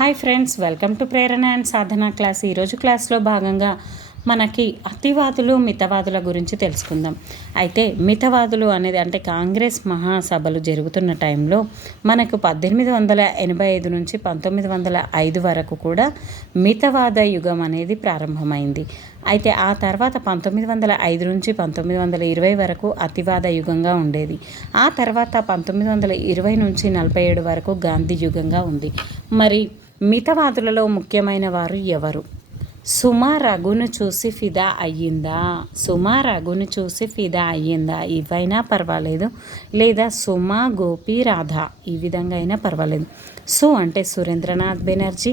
Hi friends, welcome to Prerana and Sadhana class. ఈరోజు క్లాస్లో భాగంగా మనకి అతివాదులు మితవాదుల గురించి తెలుసుకుందాం. అయితే మితవాదులు అనేది అంటే కాంగ్రెస్ మహాసభలు జరుగుతున్న టైంలో మనకు 1885 నుంచి 1905 వరకు కూడా మితవాద యుగం అనేది ప్రారంభమైంది. అయితే ఆ తర్వాత 1905 నుంచి 1920 వరకు అతివాద యుగంగా ఉండేది. ఆ తర్వాత 1920 నుంచి 47 వరకు గాంధీ యుగంగా ఉంది. మరి మితవాదులలో ముఖ్యమైన వారు ఎవరు? సుమ రఘును చూసి ఫిదా అయ్యిందా? సుమ రఘును చూసి ఫిదా అయ్యిందా? ఇవైనా పర్వాలేదు, లేదా సుమ గోపి రాధ ఈ విధంగా అయినా పర్వాలేదు. సు అంటే సురేంద్రనాథ్ బెనర్జీ,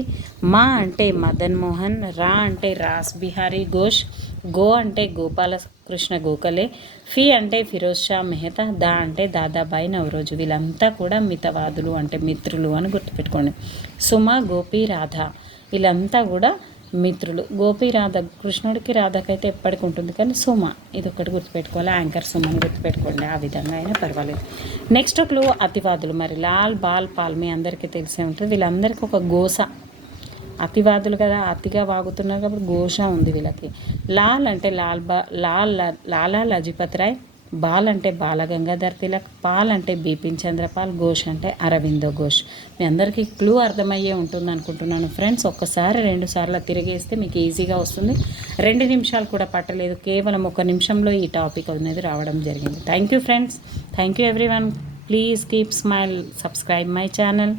మా అంటే మదన్ మోహన్, రా అంటే రాస్ బిహారీ ఘోష్, గో అంటే గోపాలకృష్ణ గోఖలే, ఫీ అంటే ఫిరోజ్ షా మెహతా, దా అంటే దాదాబాయి నవరోజు. వీళ్ళంతా కూడా మితవాదులు అంటే మిత్రులు అని గుర్తుపెట్టుకోండి. సుమ గోపి రాధ వీళ్ళంతా కూడా మిత్రులు. గోపి రాధ కృష్ణుడికి రాధకైతే ఎప్పటికి ఉంటుంది, కానీ సుమ ఇది ఒకటి గుర్తుపెట్టుకోవాలి. యాంకర్ సుమని గుర్తుపెట్టుకోండి, ఆ విధంగా అయినా పర్వాలేదు. నెక్స్ట్ క్లూ అతివాదులు. మరి లాల్ బాల్ పాల్ మీ అందరికీ తెలిసే ఉంటుంది. వీళ్ళందరికీ ఒక గోస, అతివాదులు కదా, అతిగా వాగుతున్నారు కాబట్టి ఘోష ఉంది వీళ్ళకి. లాల్ అంటే లాలా లజపత్ రాయ్, బాల్ అంటే బాల గంగాధర్ తిలక్, పాల్ అంటే బిపిన్ చంద్రపాల్, ఘోష్ అంటే అరవిందో ఘోష్. మీ అందరికీ క్లూ అర్థమయ్యే ఉంటుంది అనుకుంటున్నాను ఫ్రెండ్స్. ఒక్కసారి 2 సార్లు తిరిగేస్తే మీకు ఈజీగా వస్తుంది. 2 నిమిషాలు కూడా పట్టలేదు, కేవలం 1 నిమిషంలో ఈ టాపిక్ అనేది రావడం జరిగింది. Thank you friends, thank you everyone. Please keep smile, subscribe my channel.